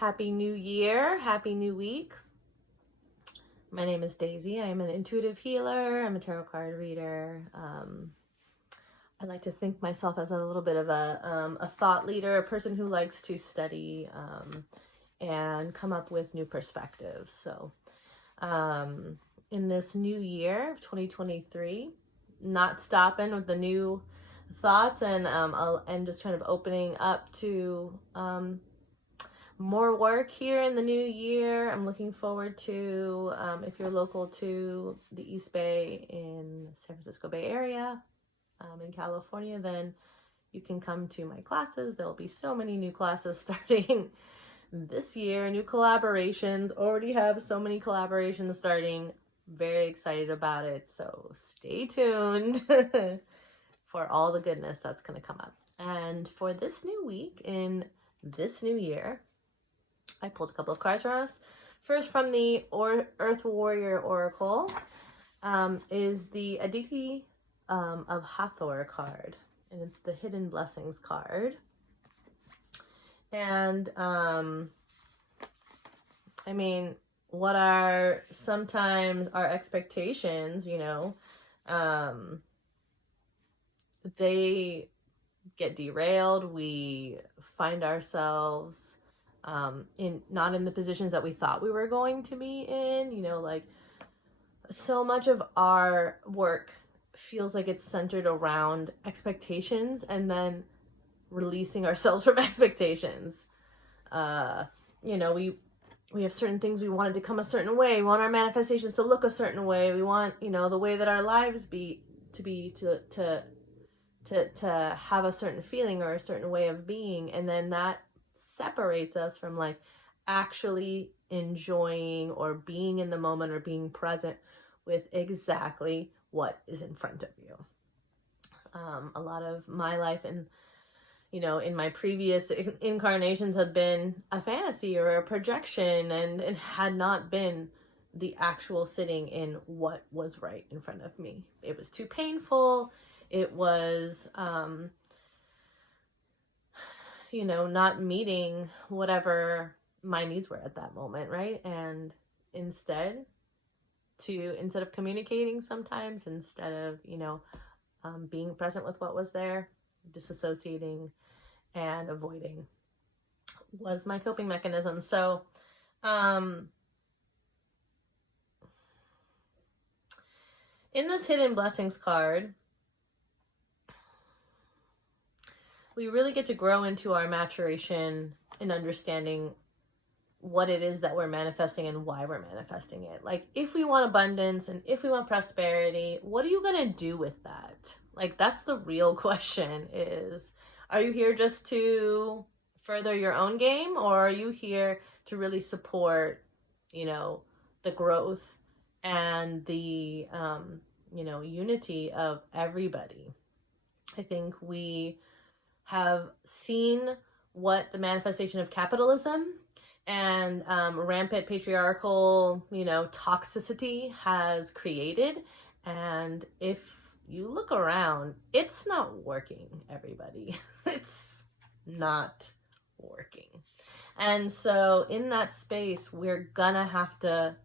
Happy New Year, happy new week. My name is Daisy. I am an intuitive healer. I'm a tarot card reader. I like to think myself as a little bit of a thought leader, a person who likes to study and come up with new perspectives. So in this new year of 2023, not stopping with the new thoughts and just kind of opening up to more work here in the new year. I'm looking forward to, if you're local to the East Bay in San Francisco Bay Area, in California, then you can come to my classes. There'll be so many new classes starting this year, new collaborations. Already have so many collaborations starting. Very excited about it. So stay tuned for all the goodness that's going to come up. And for this new week in this new year, I pulled a couple of cards for us. First, from the Earth Warrior Oracle, is the Aditi of Hathor card, and it's the Hidden Blessings card. And I mean, what are sometimes our expectations, they get derailed. We find ourselves not in the positions that we thought we were going to be in. Like, so much of our work feels like it's centered around expectations and then releasing ourselves from expectations. We have certain things we want it to come a certain way. We want our manifestations to look a certain way. We want, the way that our lives to have a certain feeling or a certain way of being. And then that separates us from like actually enjoying or being in the moment or being present with exactly what is in front of you. A lot of my life and in my previous incarnations had been a fantasy or a projection, and it had not been the actual sitting in what was right in front of me. It was too painful. It was not meeting whatever my needs were at that moment, right? And instead of communicating sometimes, instead of, being present with what was there, disassociating and avoiding was my coping mechanism. So, in this Hidden Blessings card, we really get to grow into our maturation in understanding what it is that we're manifesting and why we're manifesting it. Like, if we want abundance and if we want prosperity, what are you going to do with that? Like, that's the real question is, are you here just to further your own game, or are you here to really support, the growth and the, unity of everybody? I think we have seen what the manifestation of capitalism and rampant patriarchal, toxicity has created. And if you look around, it's not working, everybody. It's not working. And so in that space, we're gonna have to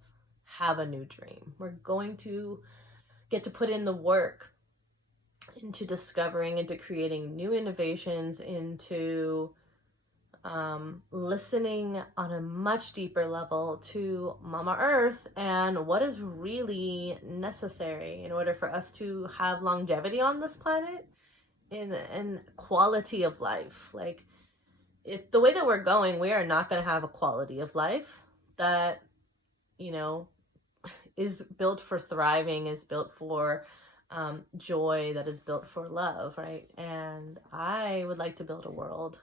have a new dream. We're going to get to put in the work into discovering, into creating new innovations, into listening on a much deeper level to Mama Earth and what is really necessary in order for us to have longevity on this planet and quality of life. Like, if the way that we're going, we are not going to have a quality of life that, is built for thriving, is built for joy, that is built for love, right? And I would like to build a world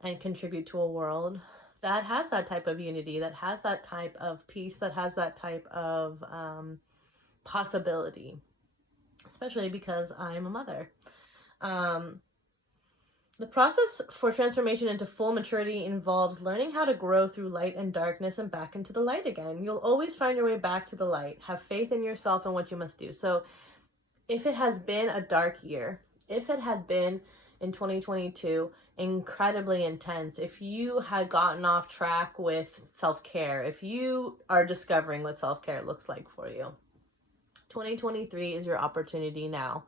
and contribute to a world that has that type of unity, that has that type of peace, that has that type of possibility, especially because I'm a mother. The process for transformation into full maturity involves learning how to grow through light and darkness and back into the light again. You'll always find your way back to the light. Have faith in yourself and what you must do. So if it has been a dark year, if it had been in 2022 incredibly intense. If you had gotten off track with self-care, if you are discovering what self-care looks like for you, 2023 is your opportunity now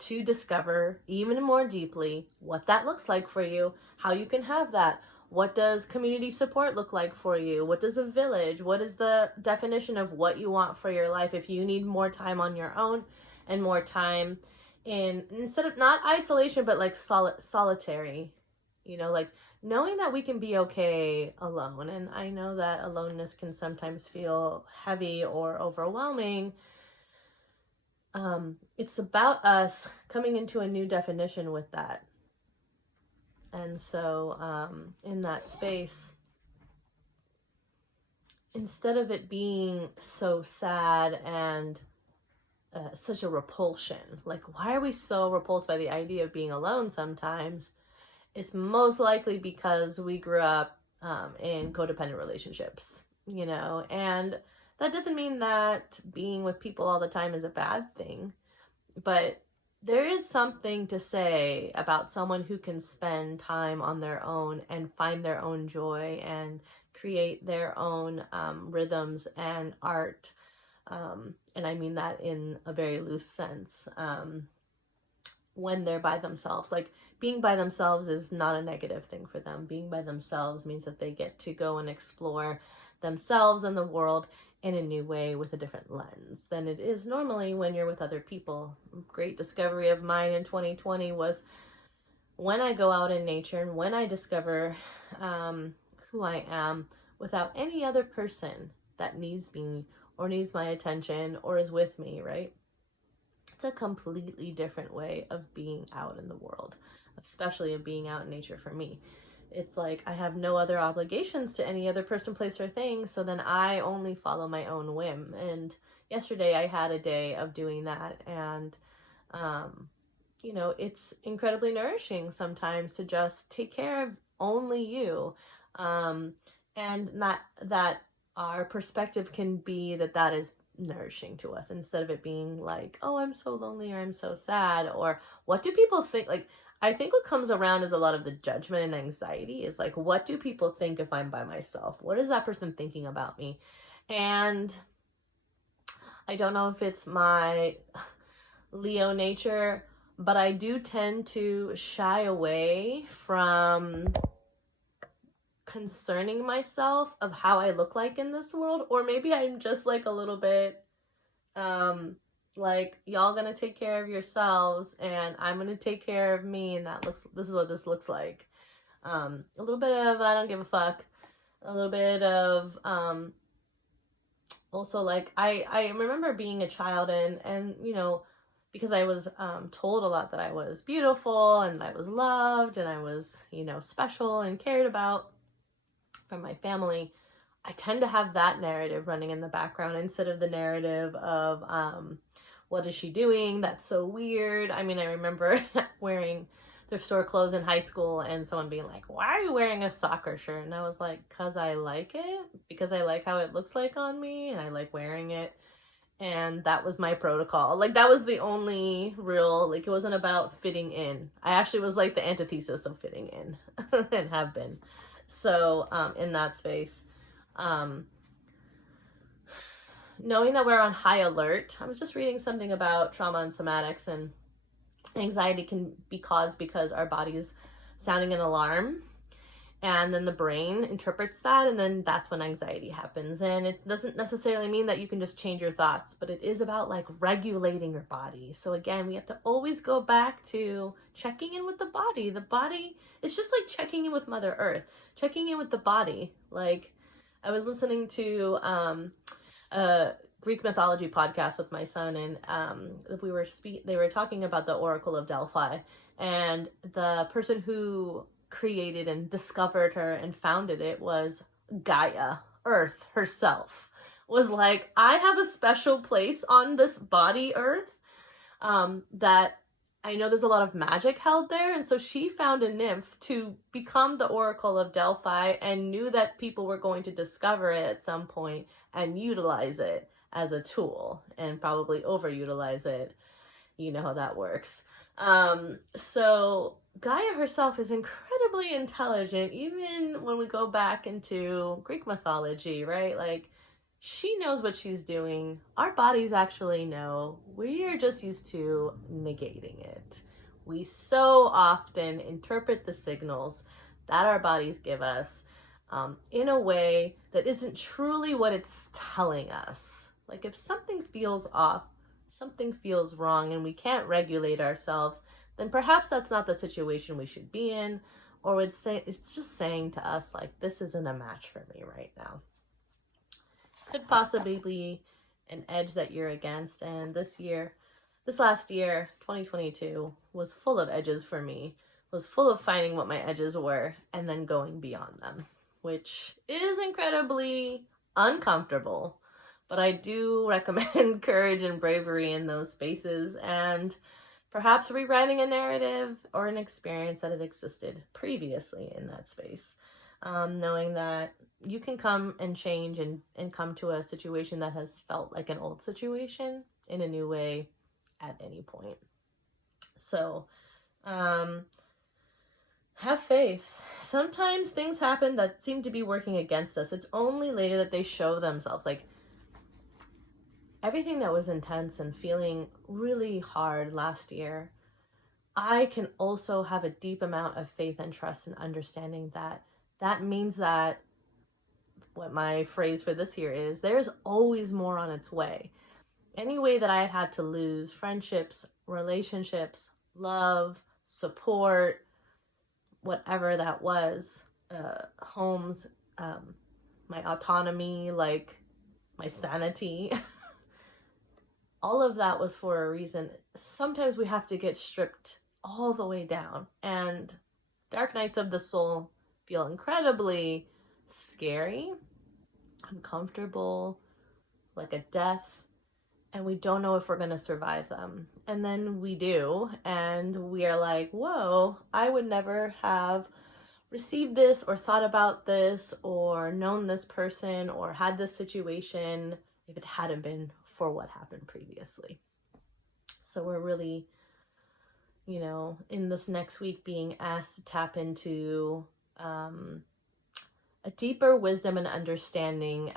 to discover even more deeply what that looks like for you, how you can have that. What does community support look like for you? What does a village? What is the definition of what you want for your life? If you need more time on your own and more time in, instead of not isolation, but like solitary, like knowing that we can be okay alone. And I know that aloneness can sometimes feel heavy or overwhelming. It's about us coming into a new definition with that. And so in that space, instead of it being so sad and such a repulsion, like why are we so repulsed by the idea of being alone sometimes? It's most likely because we grew up in codependent relationships, and that doesn't mean that being with people all the time is a bad thing, but there is something to say about someone who can spend time on their own and find their own joy and create their own rhythms and art. And I mean that in a very loose sense. When they're by themselves, like being by themselves is not a negative thing for them. Being by themselves means that they get to go and explore themselves and the world in a new way with a different lens than it is normally when you're with other people. Great discovery of mine in 2020 was when I go out in nature and when I discover who I am without any other person that needs me or needs my attention or is with me, right? It's a completely different way of being out in the world, especially of being out in nature for me. It's like I have no other obligations to any other person, place, or thing, so then I only follow my own whim. And yesterday I had a day of doing that, and it's incredibly nourishing sometimes to just take care of only you, and not that our perspective can be that is nourishing to us, instead of it being like, oh, I'm so lonely, or I'm so sad, or what do people think? Like, I think what comes around is a lot of the judgment and anxiety is like, what do people think if I'm by myself? What is that person thinking about me? And I don't know if it's my Leo nature, but I do tend to shy away from concerning myself of how I look like in this world. Or maybe I'm just like a little bit like, y'all gonna take care of yourselves and I'm gonna take care of me, and this is what this looks like. A little bit of I don't give a fuck, a little bit of also like I remember being a child and because I was told a lot that I was beautiful and I was loved and I was special and cared about from my family. I tend to have that narrative running in the background instead of the narrative of what is she doing? That's so weird. I mean, I remember wearing thrift store clothes in high school and someone being like, why are you wearing a soccer shirt? And I was like, because I like it, because I like how it looks like on me and I like wearing it. And that was my protocol. Like, that was the only real, like, it wasn't about fitting in. I actually was like the antithesis of fitting in and have been. So in that space, knowing that we're on high alert. I was just reading something about trauma and somatics, and anxiety can be caused because our body's sounding an alarm, and then the brain interprets that, and then that's when anxiety happens. And it doesn't necessarily mean that you can just change your thoughts, but it is about like regulating your body. So again, we have to always go back to checking in with the body. The body, it's just like checking in with Mother Earth, checking in with the body. Like, I was listening to a Greek mythology podcast with my son, and they were talking about the Oracle of Delphi, and the person who created and discovered her and founded it was Gaia, Earth herself. Was like, I have a special place on this body, Earth, that I know there's a lot of magic held there. And so she found a nymph to become the Oracle of Delphi, and knew that people were going to discover it at some point and utilize it as a tool, and probably overutilize it. You know how that works. So Gaia herself is incredibly intelligent, even when we go back into Greek mythology, right? Like, she knows what she's doing. Our bodies actually know. We are just used to negating it. We so often interpret the signals that our bodies give us in a way that isn't truly what it's telling us. Like, if something feels off, something feels wrong, and we can't regulate ourselves, then perhaps that's not the situation we should be in, or it's just saying to us, like, this isn't a match for me right now. Could possibly be an edge that you're against, and this last year, 2022, was full of edges for me, was full of finding what my edges were and then going beyond them, which is incredibly uncomfortable. But I do recommend courage and bravery in those spaces, and perhaps rewriting a narrative or an experience that had existed previously in that space. Knowing that you can come and change and come to a situation that has felt like an old situation in a new way at any point. So, have faith. Sometimes things happen that seem to be working against us. It's only later that they show themselves. Like, everything that was intense and feeling really hard last year, I can also have a deep amount of faith and trust and understanding that that means that what my phrase for this year is, there's always more on its way. Any way that I had to lose friendships, relationships, love, support, whatever that was, homes, my autonomy, like my sanity, all of that was for a reason. Sometimes we have to get stripped all the way down, and dark nights of the soul feel incredibly scary, uncomfortable, like a death, and we don't know if we're going to survive them. And then we do, and we are like, whoa, I would never have received this or thought about this or known this person or had this situation if it hadn't been for what happened previously. So we're really, in this next week being asked to tap into a deeper wisdom and understanding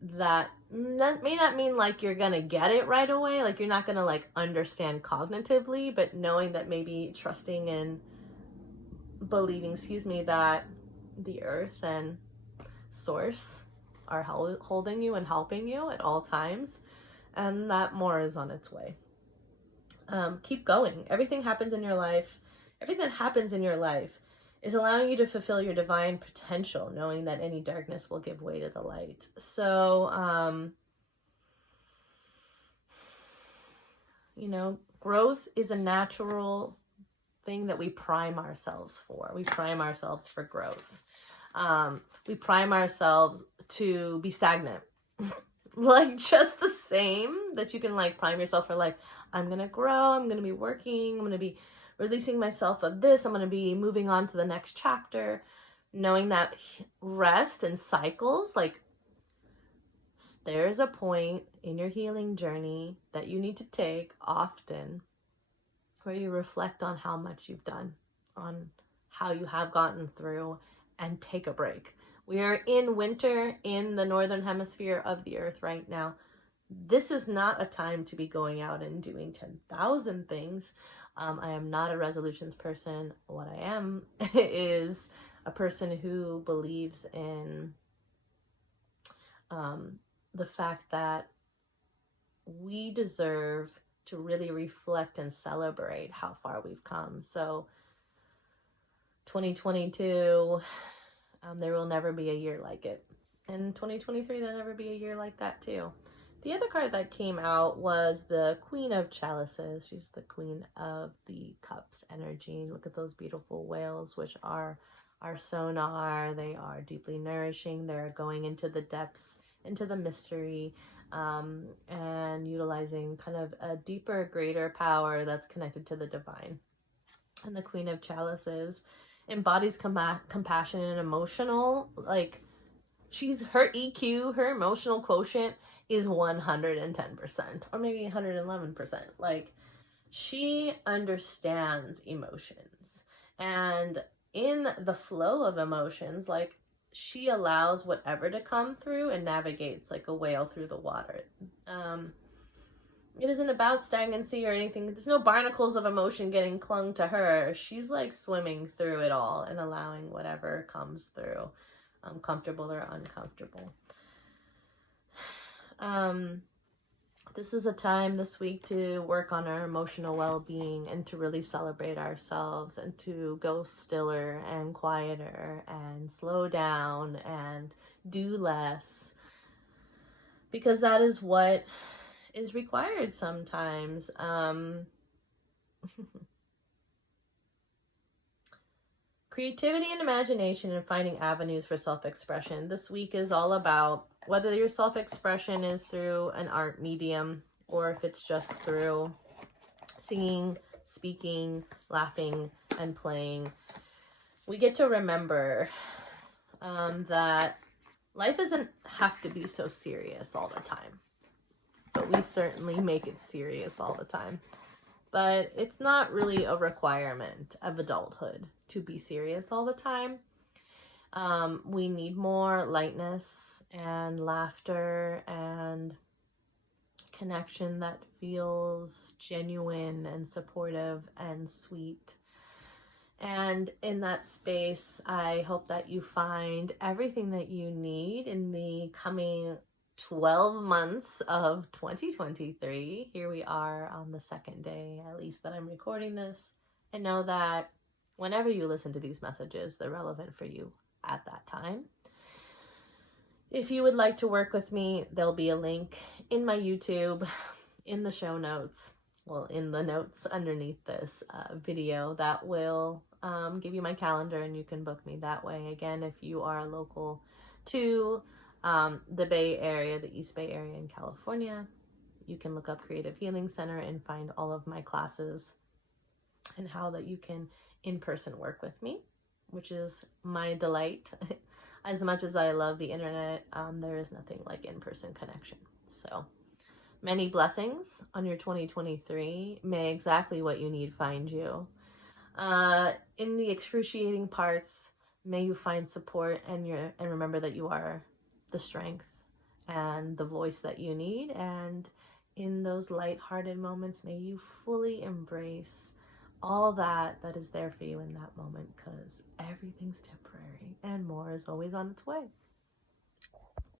that may not mean like you're gonna get it right away, like you're not gonna like understand cognitively, but knowing that maybe trusting and believing, that the earth and source are holding you and helping you at all times, and that more is on its way. Keep going. Everything that happens in your life is allowing you to fulfill your divine potential, knowing that any darkness will give way to the light. So, growth is a natural thing that we prime ourselves for. We prime ourselves for growth. We prime ourselves to be stagnant. Like, just the same that you can like prime yourself for, like, I'm gonna grow, I'm gonna be working, I'm gonna be releasing myself of this, I'm going to be moving on to the next chapter, knowing that rest and cycles, like, there's a point in your healing journey that you need to take often where you reflect on how much you've done, on how you have gotten through, and take a break. We are in winter in the northern hemisphere of the earth right now. This is not a time to be going out and doing 10,000 things. I am not a resolutions person. What I am is a person who believes in the fact that we deserve to really reflect and celebrate how far we've come. So 2022, there will never be a year like it. And 2023, there'll never be a year like that too. The other card that came out was the Queen of Chalices. She's the Queen of the Cups energy. Look at those beautiful whales, which are our sonar. They are deeply nourishing. They're going into the depths, into the mystery, and utilizing kind of a deeper, greater power that's connected to the divine. And the Queen of Chalices embodies compassion and emotional, like, her EQ, her emotional quotient is 110%, or maybe 111%. Like, she understands emotions, and in the flow of emotions, like, she allows whatever to come through and navigates like a whale through the water. It isn't about stagnancy or anything. There's no barnacles of emotion getting clung to her. She's like swimming through it all and allowing whatever comes through, comfortable or uncomfortable. This is a time this week to work on our emotional well-being and to really celebrate ourselves and to go stiller and quieter and slow down and do less, because that is what is required sometimes. Creativity and imagination and finding avenues for self-expression. This week is all about whether your self-expression is through an art medium or if it's just through singing, speaking, laughing, and playing. We get to remember that life doesn't have to be so serious all the time, but we certainly make it serious all the time. But it's not really a requirement of adulthood to be serious all the time. We need more lightness and laughter and connection that feels genuine and supportive and sweet. And in that space, I hope that you find everything that you need in the coming 12 months of 2023. Here we are on the second day, at least, that I'm recording this. And know that whenever you listen to these messages, they're relevant for you at that time. If you would like to work with me, there'll be a link in my YouTube, in the show notes, well, in the notes underneath this video that will give you my calendar, and you can book me that way. Again, if you are local to the Bay Area, the East Bay Area in California, you can look up Creative Healing Center and find all of my classes and how that you can in-person work with me, which is my delight. As much as I love the internet, there is nothing like in-person connection. So many blessings on your 2023. May exactly what you need find you. In the excruciating parts, may you find support and remember that you are the strength and the voice that you need. And in those lighthearted moments, may you fully embrace all that is there for you in that moment, because everything's temporary and more is always on its way.